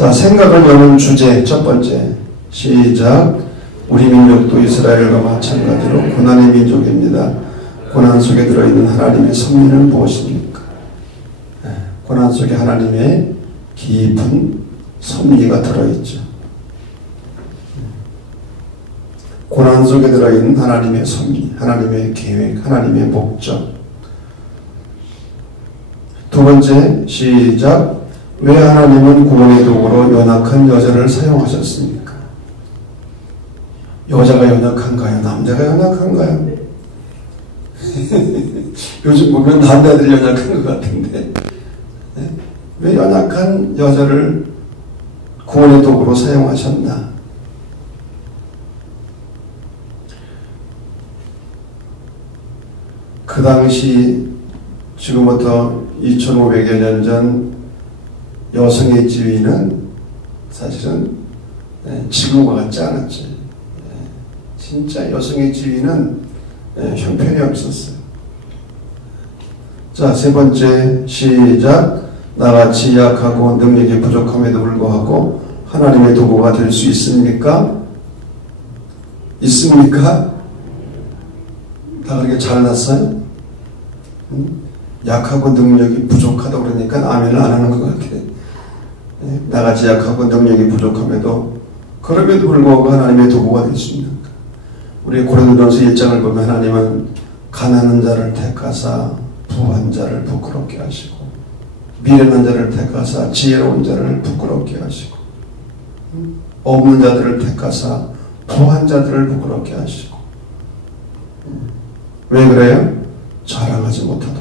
자, 생각을 여는 주제 첫 번째. 시작. 우리 민족도 이스라엘과 마찬가지로 고난의 민족입니다. 고난 속에 들어있는 하나님의 섭리는 무엇입니까? 고난 속에 하나님의 깊은 섭리가 들어있죠. 고난 속에 들어있는 하나님의 섭리, 하나님의 계획, 하나님의 목적. 두 번째, 시작. 왜 하나님은 구원의 도구로 연약한 여자를 사용하셨습니까? 여자가 연약한가요? 남자가 연약한가요? 요즘 보면 남자들이 연약한 것 같은데, 왜 연약한 여자를 구원의 도구로 사용하셨나? 그 당시 지금부터 2500여 년 전 여성의 지위는 사실은 지금과 같지 않았죠. 진짜 여성의 지위는 형편이 없었어요. 자, 세 번째 시작. 나같이 약하고 능력이 부족함에도 불구하고 하나님의 도구가 될 수 있습니까? 있습니까? 다 그렇게 잘났어요? 약하고 능력이 부족하다 그러니까 아멘을 안 하는 것 같아요. 나같이 약하고 능력이 부족함에도 그럼에도 불구하고 하나님의 도구가 될 수 있는가? 우리 고린도전서 1장을 보면 하나님은 가난한 자를 택하사 부한 자를 부끄럽게 하시고 미련한 자를 택하사 지혜로운 자를 부끄럽게 하시고 없는 자들을 택하사 부한 자들을 부끄럽게 하시고. 왜 그래요? 자랑하지 못하도록.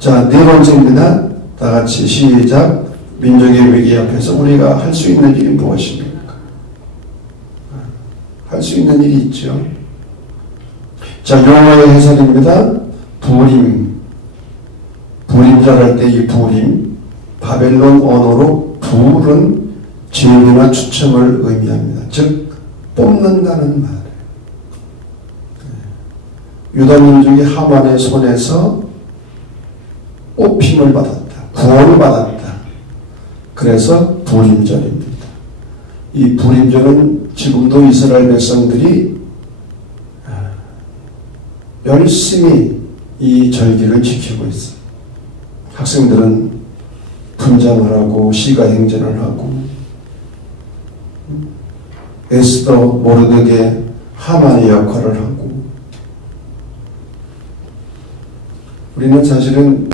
자, 네 번째입니다. 다 같이 시작. 민족의 위기 앞에서 우리가 할 수 있는 일이 무엇입니까? 할 수 있는 일이 있죠. 자, 용어의 해설입니다. 부림. 부림절할 때 이 부림, 바벨론 언어로 불은 제외나 추첨을 의미합니다. 즉 뽑는다는 말. 유다 민족이 하만의 손에서 뽑힘을 받았다. 구원을 받았다. 그래서 부림절입니다. 이 부림절은 지금도 이스라엘 백성들이 열심히 이 절기를 지키고 있어요. 학생들은 분장을 하고 시가행전을 하고 에스더, 모르드게, 하만의 역할을 하고. 우리는 사실은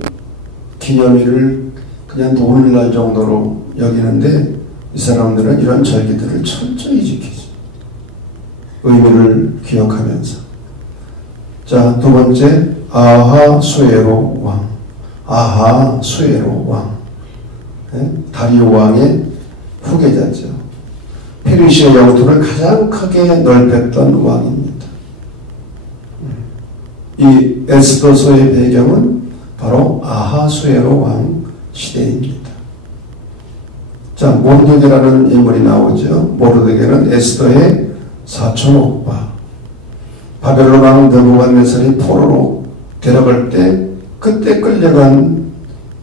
기념일을 그냥 놀 날 정도로 여기는데 이 사람들은 이런 절기들을 철저히 지키죠. 의미를 기억하면서. 자, 두 번째, 아하수에로 왕. 아하수에로 왕. 다리오 왕의 후계자죠. 페르시아 영토를 가장 크게 넓혔던 왕입니다. 이 에스더서의 배경은 바로 아하수에로 왕 시대입니다. 자, 모르드게라는 인물이 나오죠. 모르드게는 에스더의 사촌 오빠. 바벨론 왕 느부갓네살이 포로로 데려갈 때 그때 끌려간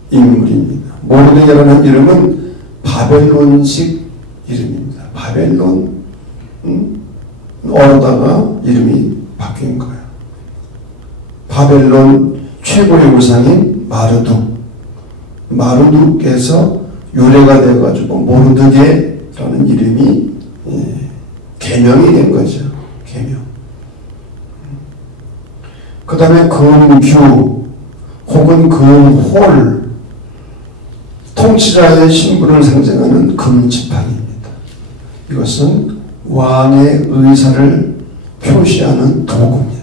인물입니다. 모르드게라는 이름은 바벨론식 이름입니다. 바벨론 어로다가 이름이 바뀐 거예요. 바벨론 최고의 우상인 마르둑에서 유래가 되어가지고 모르드게라는 이름이 개명이 된 거죠. 개명. 그 다음에 금규 혹은 금홀, 통치자의 신분을 상징하는 금지팡입니다. 이것은 왕의 의사를 표시하는 도구입니다.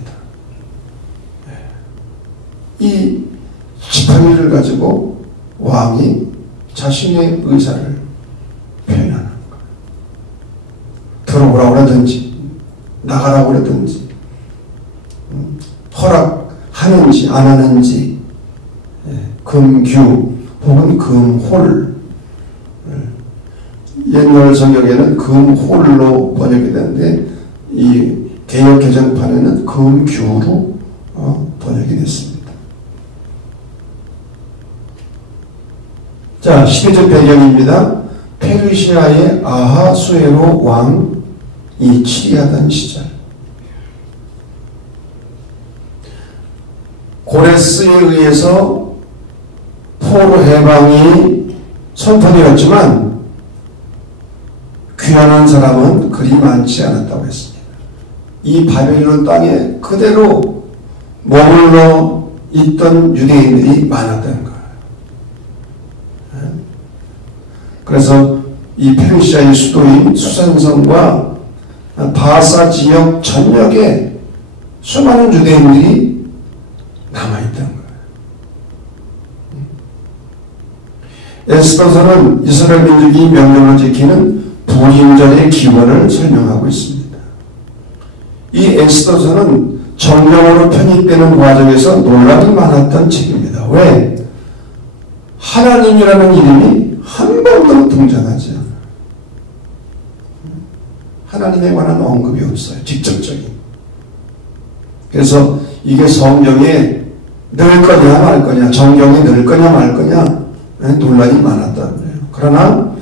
이 지팡이를 가지고 왕이 자신의 의사를 표현하는 거예요. 들어오라고 하든지 나가라고 하든지 허락하는지 안 하는지, 금규 혹은 금홀. 옛날 성경에는 금홀로 번역이 되는데 이 개역 개정판에는 금규로 번역이 됐습니다. 자, 시대적 배경입니다. 페르시아의 아하수에로 왕이 치리하던 시절, 고레스에 의해서 포로 해방이 선포되었지만 귀환한 사람은 그리 많지 않았다고 했습니다. 이 바벨론 땅에 그대로 머물러 있던 유대인들이 많았다는 거예요. 그래서 이 페르시아의 수도인 수산성과 바사 지역 전역에 수많은 유대인들이 남아있다는 거예요. 에스더서는 이스라엘 민족이 명령을 지키는 부임절의 기원을 설명하고 있습니다. 이 에스더서는 정령으로 편입되는 과정에서 논란이 많았던 책입니다. 왜? 하나님이라는 이름이 한 번도 등장하지 않아요. 하나님에 관한 언급이 없어요. 직접적인. 그래서 이게 성경에 넣을 거냐 말 거냐, 정경에 넣을 거냐 말 거냐 논란이 많았다는 거예요. 그러나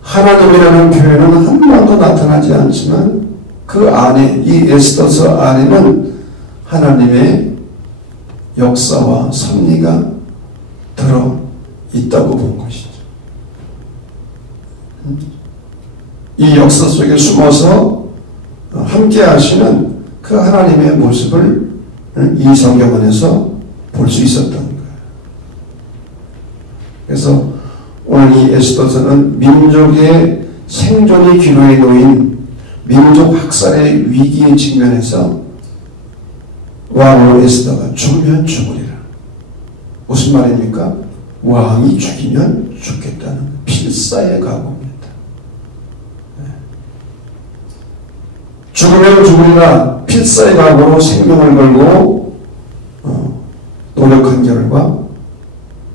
하나님이라는 표현은 한 번도 나타나지 않지만 그 안에, 이 에스더서 안에는 하나님의 역사와 섭리가 들어 있다고 본 것이죠. 이 역사 속에 숨어서 함께 하시는 그 하나님의 모습을 이 성경 안에서 볼 수 있었던 거예요. 그래서 오늘 이 에스더서는 민족의 생존이 기로에 놓인 민족 학살의 위기에 직면해서 왕으로 에스더가 죽으면 죽으리라. 무슨 말입니까? 왕이 죽이면 죽겠다는 필사의 각오입니다. 죽으면 죽으리라 필사의 각오로 생명을 걸고 노력한 결과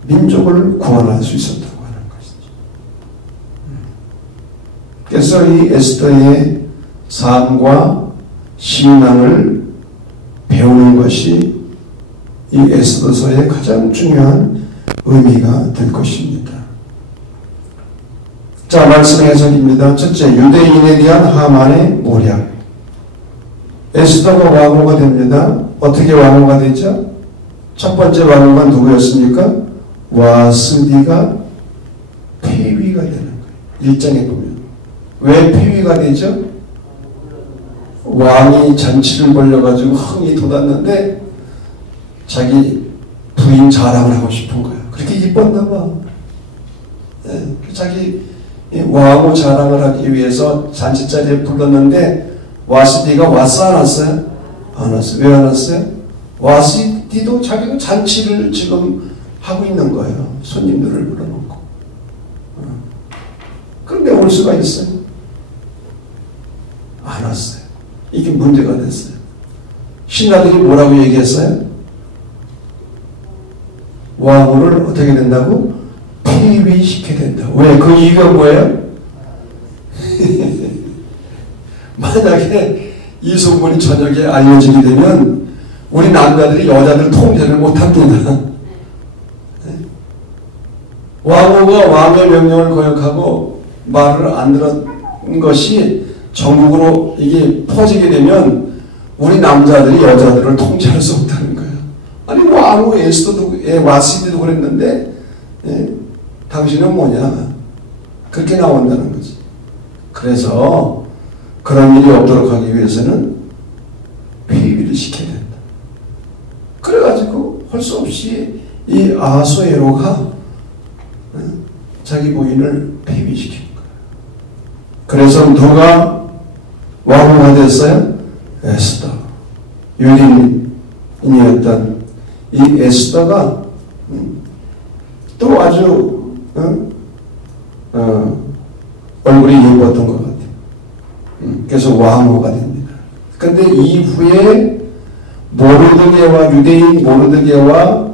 민족을 구원할 수 있었다고 하는 것이죠. 그래서 이 에스더의 삶과 신앙을 배우는 것이 이 에스더서의 가장 중요한 의미가 될 것입니다. 자, 말씀의 해석입니다. 첫째, 유대인에 대한 하만의 모략. 에스더가 왕후가 됩니다. 어떻게 왕후가 되죠? 첫 번째 왕후가 누구였습니까? 와스디가 폐위가 되는 거예요. 1장에 보면. 왜 폐위가 되죠? 왕이 잔치를 벌려가지고 흥이 돋았는데 자기 부인 자랑을 하고 싶은 거예요. 그렇게 이뻤나 봐. 자기 왕후 자랑을 하기 위해서 잔치자리에 불렀는데 와스디가 왔어 안 왔어요? 안 왔어요. 왜 안 왔어요? 와스디도 자기도 잔치를 지금 하고 있는 거예요. 손님들을 불러놓고. 그런데 올 수가 있어요? 안 왔어요. 이게 문제가 됐어요. 신하들이 뭐라고 얘기했어요? 왕후를 어떻게 된다고? 폐위시켜야 된다. 왜? 그 이유가 뭐예요? 만약에 이 소문이 저녁에 알려지게 되면 우리 남자들이 여자들 통제를 못합니다. 왕후가 왕의 명령을 거역하고 말을 안 들은 것이 전국으로 이게 퍼지게 되면 우리 남자들이 여자들을 통제할 수 없다는 거예요. 아니 왕후 에스더도 와스디도 그랬는데 당신은 뭐냐? 그렇게 나온다는 거지. 그래서 그런 일이 없도록 하기 위해서는 폐위를 시켜야 된다. 그래가지고 할 수 없이 이 아하수에로가 자기 부인을 폐위시킨 거예요. 그래서 누가 왕후가 됐어요? 에스더. 유대인이었던 이 에스더가 또 아주 얼굴이 예뻤던 것 같아요. 그래서 왕후가 됩니다. 그런데 이후에 모르드게와 유대인 모르드게와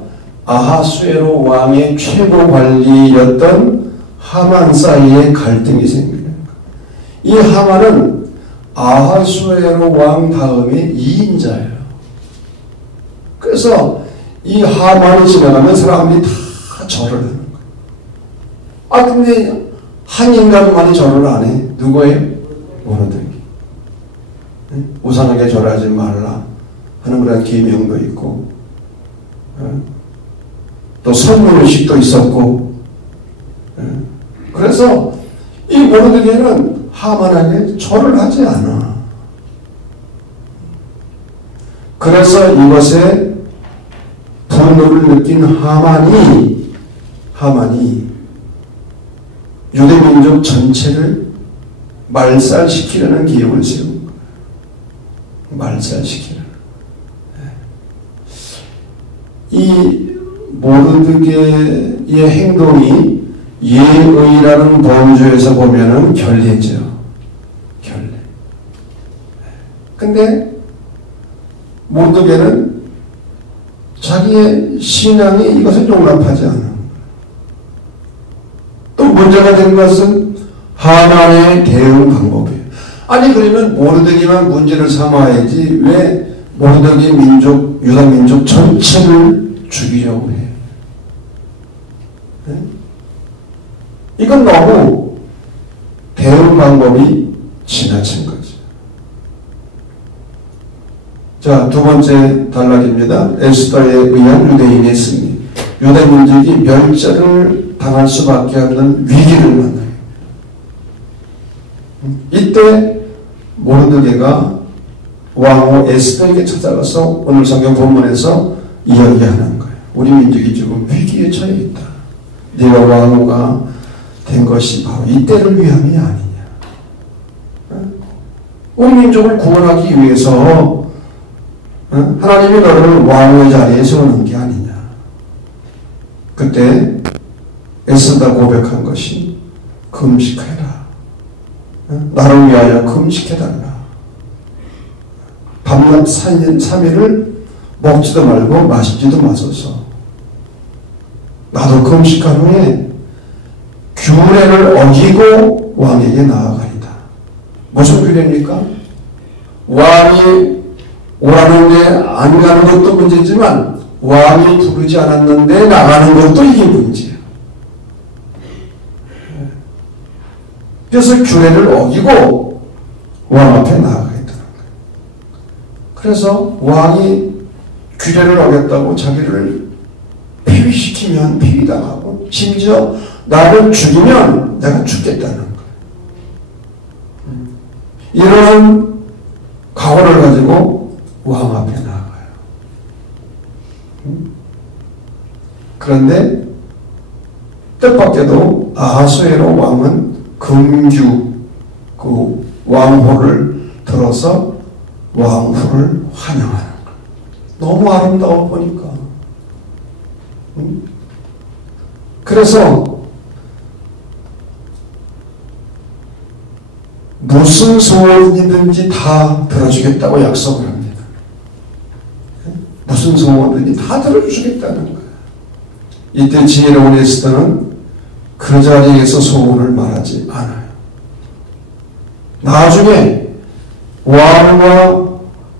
아하수에로 왕의 최고 관리였던 하만 사이에 갈등이 생깁니다. 이 하만은 아하수에로 왕 다음에 2인자예요. 그래서 이 하만이 지나가면 사람들이 다 절을 하는 거예요. 근데 한 인간만이 절을 안 해. 누구예요? 모르드게. 우상에게 절하지 말라 하는 그런 계명도 있고, 또 선물의식도 있었고, 그래서 이 모르드게는 하만에게 절을 하지 않아. 그래서 이것에 분노를 느낀 하만이 유대민족 전체를 말살시키려는 계획을 세운 거예요. 말살시키려는. 이 모르드게의 행동이 예의라는 범주에서 보면은 결례죠. 결례. 근데 모르드게는 자기의 신앙이 이것을 용납하지 않아. 또 문제가 된 것은 하만의 대응 방법이에요. 그러면 모르드게만 문제를 삼아야지 왜 모르드게 민족, 유다 민족 전체를 죽이려고 해요? 이건 너무 대응 방법이 지나친 거죠. 자, 두 번째 단락입니다. 에스더에 의한 유대인의 승리. 유다 민족이 멸절을 당할 수밖에 없는 위기를 만나요. 이때 모르드게가 왕후 에스더에게 찾아가서 오늘 성경 본문에서 이야기하는 거예요. 우리 민족이 지금 위기에 처해 있다. 네가 왕후가 된 것이 바로 이때를 위함이 아니냐. 우리 민족을 구원하기 위해서 하나님이 너를 왕후의 자리에 세우는 게 아니냐. 그때 에스더가 고백한 것이 금식해라. 나를 위하여 금식해달라. 밤낮 3일을 먹지도 말고 마시지도 마소서. 나도 금식한 후에 규례를 어기고 왕에게 나아가리다. 무슨 규례입니까? 왕이 오라는데 안 가는 것도 문제지만 왕이 부르지 않았는데 나가는 것도 이게 문제예요. 그래서 규례를 어기고 왕 앞에 나아가야 되는 거예요. 그래서 왕이 규례를 어겼다고 자기를 폐위시키면 폐위당하고 심지어 나를 죽이면 내가 죽겠다는 거예요. 이런 각오를 가지고 왕 앞에 나아가요. 그런데 뜻밖에도 아하수에로 왕은 금규 그 왕호를 들어서 왕후를 환영하는 거예요. 너무 아름다워 보니까. 그래서 무슨 소원이든지 다 들어주겠다고 약속을 합니다. 무슨 소원이든지 다 들어주겠다는 거예요. 이때 지혜로운 에스더는 그 자리에서 소원을 말하지 않아요. 나중에 왕과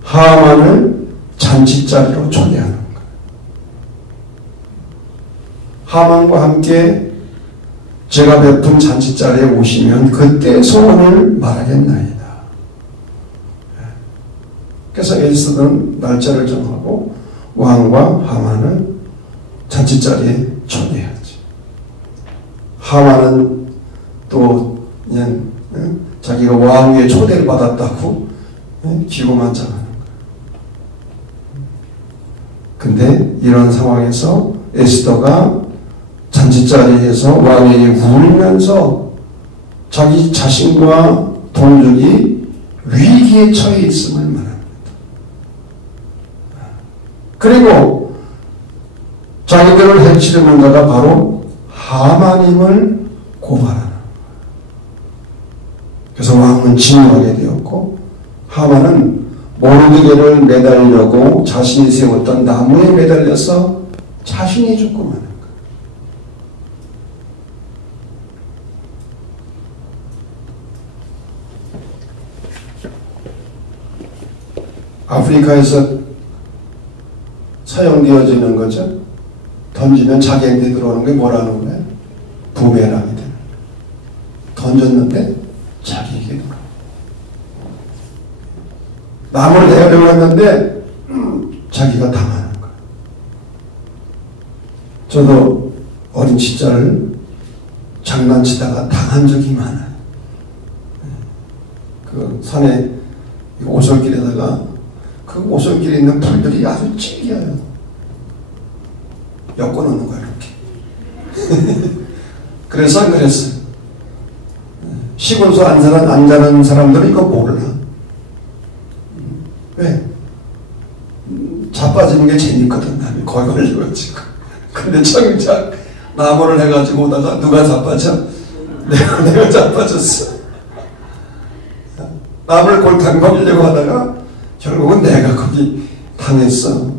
하만을 잔치자리로 초대하는 거예요. 하만과 함께 제가 베푼 잔치자리에 오시면 그때 소원을 말하겠나이다. 그래서 에스더는 날짜를 정하고 왕과 하만을 잔치자리에 초대하지. 하만은 또 그냥 자기가 왕위에 초대를 받았다고 기고만장하는 거예요. 근데 이런 상황에서 에스더가 잔치자리에서 왕에게 울면서 자기 자신과 동족이 위기에 처해 있음을 말합니다. 그리고 자기들을 해치려는 자가 바로 하만임을 고발하는 거예요. 그래서 왕은 진노하게 되었고 하만은 모르드게를 매달려고 자신이 세웠던 나무에 매달려서 자신이 죽고 마는 거예요. 아프리카에서 사용되어지는 거죠. 던지면 자기한테 들어오는 게 뭐라는 거예요? 부메랑이 됩니다. 던졌는데 자기에게 돌아. 남을 대하려고 했는데 자기가 당하는 거야. 저도 어린 시절 장난치다가 당한 적이 많아요. 그 산에 오솔길에다가 그 오솔길에 있는 풀들이 아주 찔겨요. 엮어놓는 거야 이렇게. 그래서 그랬어요. 시골서 안 자는 사람들은 이거 몰라. 왜? 자빠지는 게 재밌거든. 나는 거기 걸려가지고. 근데 정작 나무를 해가지고 오다가 누가 자빠져? 내가 자빠졌어. 남을 골탕 먹이려고 하다가 결국은 내가 거기 당했어.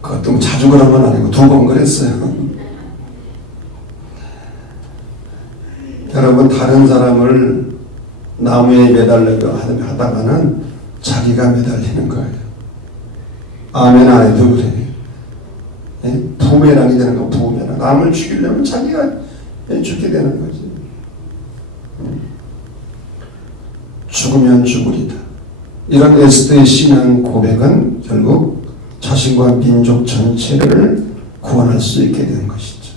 그것도 자주 그런 건 아니고 2번 그랬어요. 여러분, 다른 사람을 나무에 매달려고 하다가는 자기가 매달리는 거예요. 아멘 안 해도 그래. 부메랑이 되는 거, 부메랑. 남을 죽이려면 자기가 죽게 되는 거지. 죽으면 죽으리다. 이런 에스더의 신앙 고백은 결국 자신과 민족 전체를 구원할 수 있게 된 것이죠.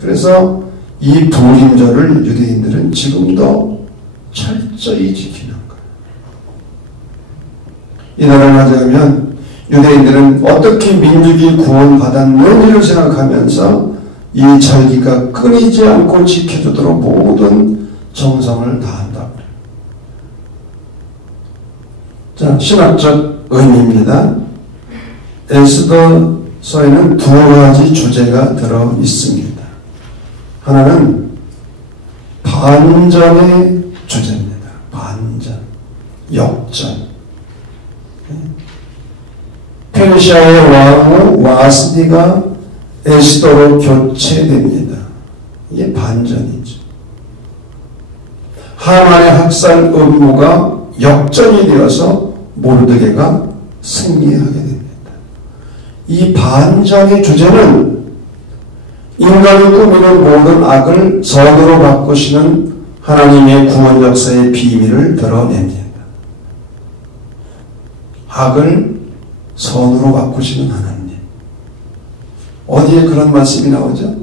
그래서 이 불임절을 유대인들은 지금도 철저히 지키는 거예요. 이날을 맞이하면 유대인들은 어떻게 민족이 구원받았는지를 생각하면서 이 절기가 끊이지 않고 지켜주도록 모든 정성을 다한다고 그래요. 자, 신학적 의미입니다. 에스더서에는 2가지 주제가 들어 있습니다. 하나는 반전의 주제입니다. 반전, 역전. 페르시아의 왕후 와스디가 에스더로 교체됩니다. 이게 반전이죠. 하만의 학살 음모가 역전이 되어서 모르드게가 승리하게 됩니다. 이 반전의 주제는 인간이 꾸미는 모든 악을 선으로 바꾸시는 하나님의 구원 역사의 비밀을 드러냅니다. 악을 선으로 바꾸시는 하나님. 어디에 그런 말씀이 나오죠?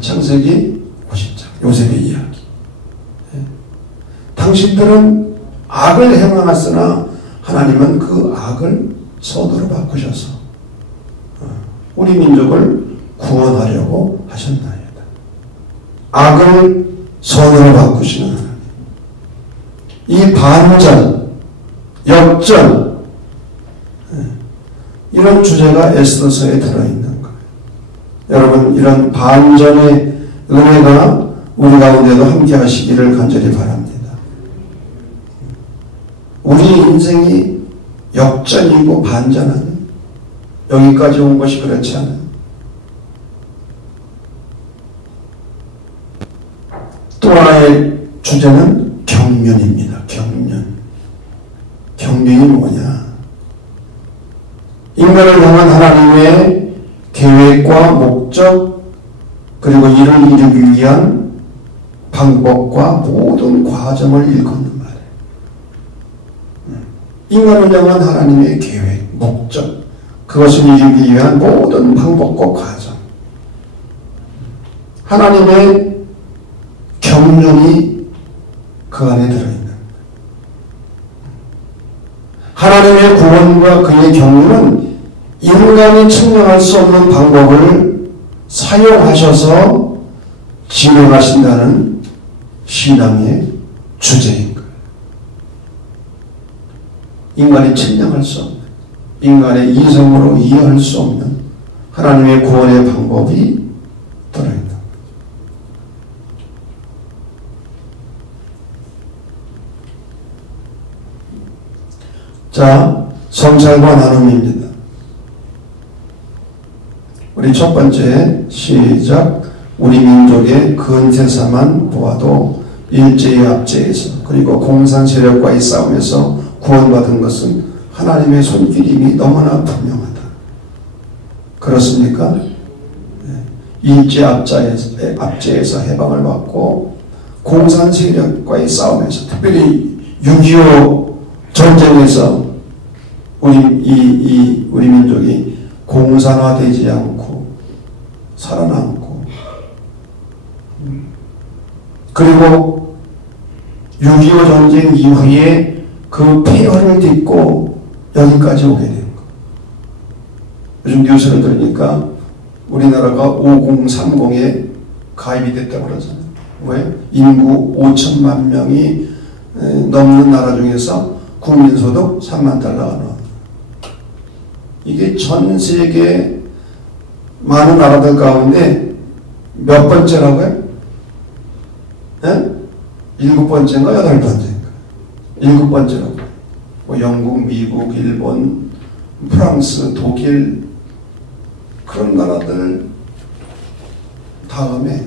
창세기 50장 요셉의 이야기. 당신들은 악을 행하였으나 하나님은 그 악을 선으로 바꾸셔서 우리 민족을 구원하려고 하셨나이다. 악을 선으로 바꾸시는 하나님. 이 반전, 역전, 이런 주제가 에스더서에 들어있는 거예요. 여러분, 이런 반전의 은혜가 우리 가운데도 함께 하시기를 간절히 바랍니다. 우리 인생이 역전이고 반전하는, 여기까지 온 것이 그렇지 않아요. 또 하나의 주제는 경륜입니다. 경륜. 경륜이 뭐냐? 인간을 향한 하나님의 계획과 목적, 그리고 이를 이루기 위한 방법과 모든 과정을 일컫는 말이에요. 인간을 향한 하나님의 계획, 목적, 그것을 이루기 위한 모든 방법과 과정. 하나님의 경륜이 그 안에 들어있는. 하나님의 구원과 그의 경륜은 인간이 측량할 수 없는 방법을 사용하셔서 진행하신다는 신앙의 주제인 거예요. 인간이 측량할 수 없는, 인간의 이성으로 이해할 수 없는 하나님의 구원의 방법이 들어있는 거예요. 자, 성찰과 나눔입니다. 우리 첫 번째 시작. 우리 민족의 근세사만 보아도 일제의 압제에서 그리고 공산 세력과의 싸움에서 구원받은 것은 하나님의 손길임이 너무나 분명하다. 그렇습니까? 일제 압제에서 해방을 받고 공산 세력과의 싸움에서 특별히 6.25 전쟁에서 우리 민족이 공산화되지 않고 살아남고, 그리고 6.25 전쟁 이후에 그 폐허를 딛고 여기까지 오게 된 거. 요즘 뉴스를 들으니까 우리나라가 5030에 가입이 됐다고 그러잖아요. 왜? 인구 5천만 명이 넘는 나라 중에서 국민소득 3만 달러가 나와. 이게 전 세계 많은 나라들 가운데 몇 번째라고요? 예? 7번째인가 8번째인가? 7번째라고. 뭐 영국, 미국, 일본, 프랑스, 독일 그런 나라들 다음에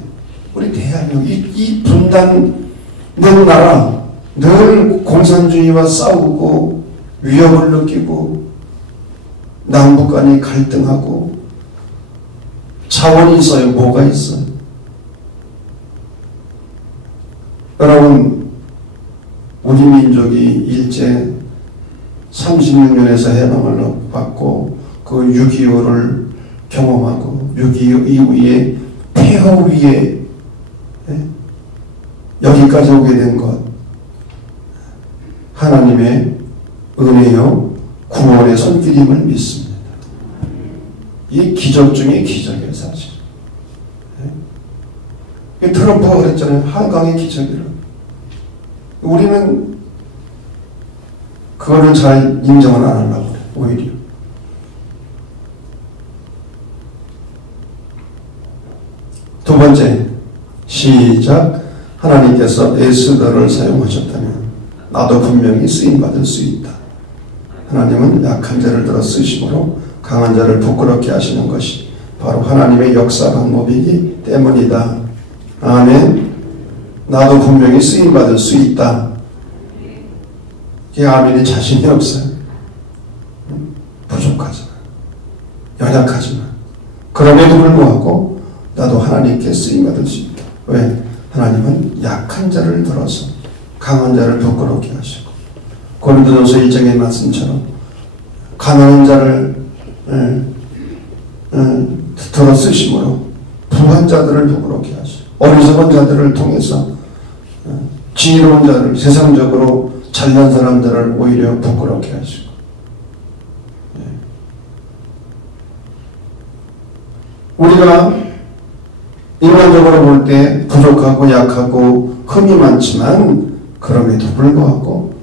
우리 대한민국 이 분단된 나라, 늘 공산주의와 싸우고 위협을 느끼고 남북 간이 갈등하고 차원이 있어요. 뭐가 있어요? 여러분, 우리 민족이 일제 36년에서 해방을 받고 그 6.25를 경험하고 6.25 이후에 폐허 위에 여기까지 오게 된 것, 하나님의 은혜요 구원의 손길임을 믿습니다. 이 기적 중에 기적이에요, 사실. 트럼프가 그랬잖아요. 한강의 기적이라고. 우리는 그거를 잘 인정을 안 하려고 그래요, 오히려. 두 번째, 시작. 하나님께서 에스더를 사용하셨다면 나도 분명히 쓰임받을 수 있다. 하나님은 약한 자를 들어 쓰심으로 강한 자를 부끄럽게 하시는 것이 바로 하나님의 역사 방법이기 때문이다. 아멘. 나도 분명히 쓰임받을 수 있다. 이게 아멘이 자신이 없어요. 부족하지만, 연약하지만, 그럼에도 불구하고 나도 하나님께 쓰임받을 수 있다. 왜? 하나님은 약한 자를 들어서 강한 자를 부끄럽게 하시고, 고린도전서 1장의 말씀처럼 가난한 자를 들어 쓰심으로 부한 자들을 부끄럽게 하시고, 어리석은 자들을 통해서 지혜로운 자를, 세상적으로 잘난 사람들을 오히려 부끄럽게 하시고, 우리가 인간적으로 볼 때 부족하고 약하고 흠이 많지만 그럼에도 불구하고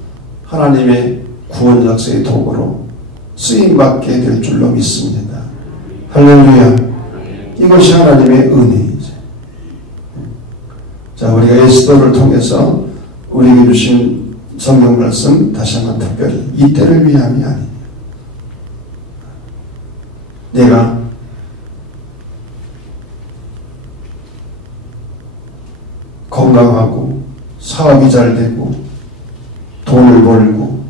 하나님의 구원 역사의 도구로 쓰임받게 될 줄로 믿습니다. 할렐루야. 이것이 하나님의 은혜이죠. 자, 우리가 에스더를 통해서 우리에게 주신 성경 말씀 다시 한번 특별히 이때를 위함이 아니냐. 내가 건강하고 사업이 잘 되고 돈을 벌고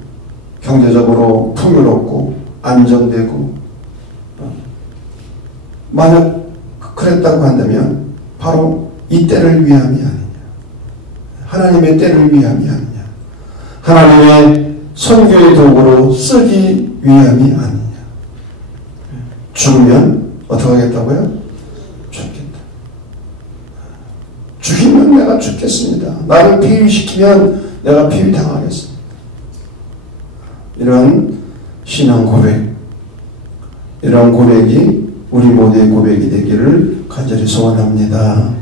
경제적으로 풍요롭고 안정되고 만약 그랬다고 한다면 바로 이 때를 위함이 아니냐. 하나님의 때를 위함이 아니냐. 하나님의 선교의 도구로 쓰기 위함이 아니냐. 죽으면 어떻게 하겠다고요? 죽겠다. 죽이면 내가 죽겠습니다. 나를 폐위시키면 내가 폐위당하겠습니다. 이런 신앙 고백, 이런 고백이 우리 모두의 고백이 되기를 간절히 소원합니다.